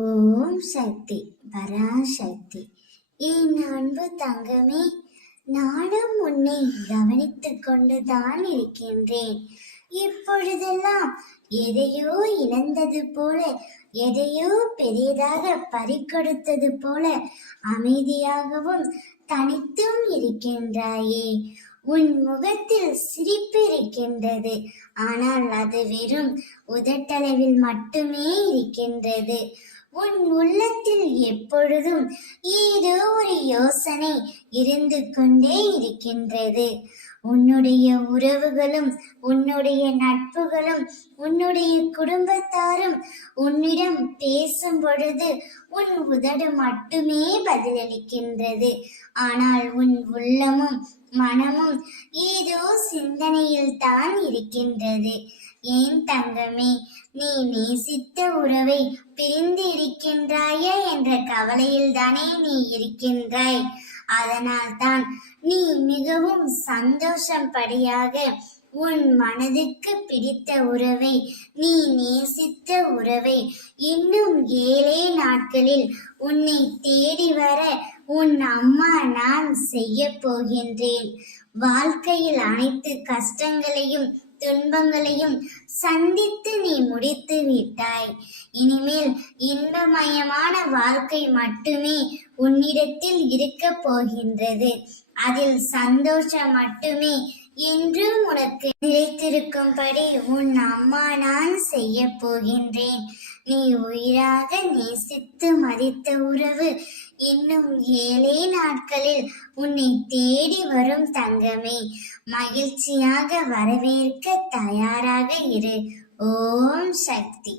ஓம் சக்தி பராசக்தி. என் அன்பு தங்கமே, நானும் உன்னை கவனித்துக் கொண்டுதான் இருக்கின்றேன். இப்பொழுதெல்லாம் எதையோ இழந்தது போல, எதையோ பெரியதாக பறிகொடுத்தது போல அமைதியாகவும் தனித்தும் இருக்கின்றாயே. உன் முகத்தில் சிரிப்பு இருக்கின்றது, ஆனால் அது வெறும் உதட்டளவில் மட்டுமே இருக்கின்றது. உன் உள்ளத்தில் எப்பொழுதும் ஏதோ ஒரு யோசனை இருந்து கொண்டே இருக்கின்றது. உன்னுடைய உறவுகளும், உன்னுடைய நட்புகளும், உன்னுடைய குடும்பத்தாரும் உன்னிடம் பேசும் பொழுது உன் உதடு மட்டுமே பதிலளிக்கின்றது. ஆனால் உன் உள்ளமும் மனமும் ஏதோ சிந்தனையில் தான் இருக்கின்றது. ஏன் தங்கமே, நீ நேசித்த உறவை பிரிந்து இருக்கின்றாயா என்ற கவலையில் தானே நீ இருக்கின்றாய். அதனால் தான் நீ மிகவும் சந்தோஷப்படியாக உன் மனதுக்கு பிடித்த உறவை, நீ நேசித்த உறவை இன்னும் 7 நாட்களில் உன்னை தேடி வர உன் அம்மா நான் செய்ய போகின்றேன். வாழ்க்கையில் அனைத்து கஷ்டங்களையும் துன்பங்களையும் சந்தித்து நீ முடித்து விட்டாய். இனிமேல் இன்பமயமான வாழ்க்கை மட்டுமே உன்னிடத்தில் இருக்க போகின்றது. அதில் சந்தோஷம் மட்டுமே என்றும் உனக்கு நிலைத்திருக்கும்படி உன் அம்மா நான் செய்ய போகின்றேன். நீ உயிராக நேசித்து மதித்த உறவு இன்னும் 7 நாட்களில் உன்னை தேடி வரும் தங்கமே. மகிழ்ச்சியாக வரவேற்க தயாராக இரு. ஓம் சக்தி.